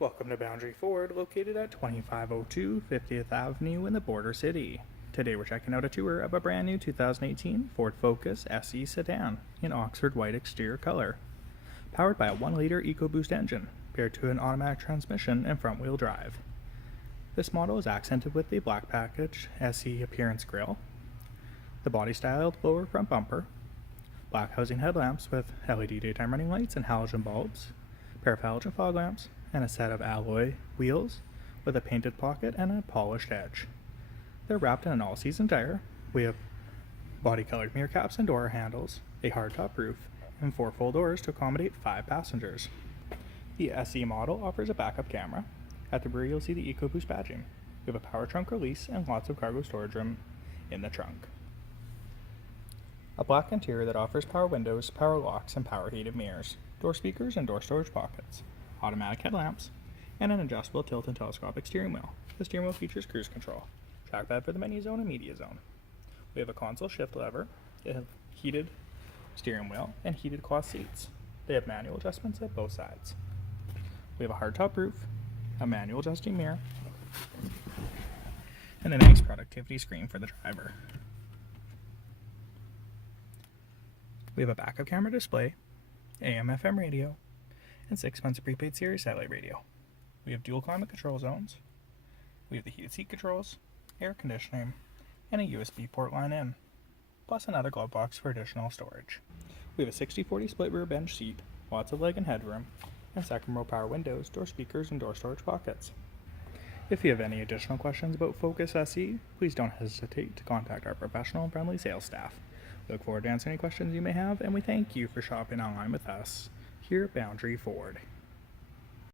Welcome to Boundary Ford, located at 2502 50th Avenue in the Border City. Today we're checking out a tour of a brand new 2018 Ford Focus SE Sedan in Oxford white exterior color. Powered by a 1-liter EcoBoost engine, paired to an automatic transmission and front-wheel drive. This model is accented with the black package SE appearance grille, the body-styled lower front bumper, black housing headlamps with LED daytime running lights and halogen bulbs, pair of halogen fog lamps, and a set of alloy wheels with a painted pocket and a polished edge. They're wrapped in an all-season tire. We have body-colored mirror caps and door handles, a hardtop roof, and 4 full doors to accommodate 5 passengers. The SE model offers a backup camera. At the rear you'll see the EcoBoost badging. We have a power trunk release and lots of cargo storage room in the trunk. A black interior that offers power windows, power locks, and power heated mirrors, door speakers and door storage pockets, automatic headlamps, and an adjustable tilt and telescopic steering wheel. The steering wheel features cruise control, trackpad for the menu zone and media zone. We have a console shift lever, a heated steering wheel, and heated cloth seats. They have manual adjustments at both sides. We have a hardtop roof, a manual adjusting mirror, and a nice productivity screen for the driver. We have a backup camera display, AM/FM radio, and 6 months of prepaid Sirius satellite radio. We have dual climate control zones. We have the heated seat controls, air conditioning, and a USB port line in, plus another glove box for additional storage. We have a 60/40 split rear bench seat, lots of leg and headroom, and second row power windows, door speakers, and door storage pockets. If you have any additional questions about Focus SE, please don't hesitate to contact our professional and friendly sales staff. We look forward to answering any questions you may have, and we thank you for shopping online with us here at Boundary Ford.